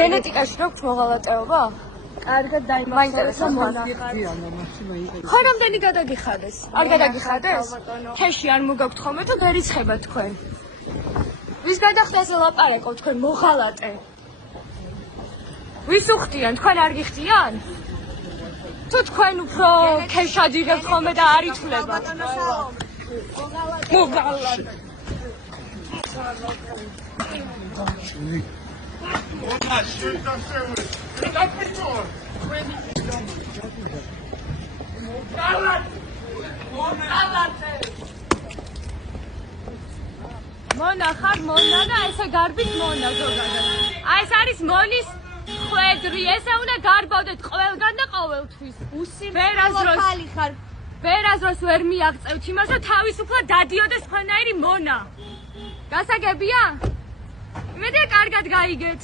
გენეტიკაში რა გვქ მოღალატეობა? კარგად დაიმახსოვრე მონა. ხო რამდენი გადაგიხადეს? არ გადაგიხადეს? თეში არ მოგაქვთ ხოლმე თუ დერიცხება თქვენ. ვის გადახდაზე ლაპარაკობ თქვენ მოღალატე? ვის უხდიან? თქვენ არ გიხდიან? თუ თქვენ უფრო ქეშად იღებთ ხოლმე და არ ითვლებათ. მოღალატე. მონა ხარ მონა და ესე გარბის მონა ზოგადად. აი ეს არის მონის ხვედრი, ესე უნდა გარბავდეთ ყველგან და ყოველთვის. ვერაზროს ვერ მიაღწევთ იმას, რომ თავისუფლად დადიოდეს თქვენაირი მონა. გასაგებია? იმედია კარგად გაიგეთ.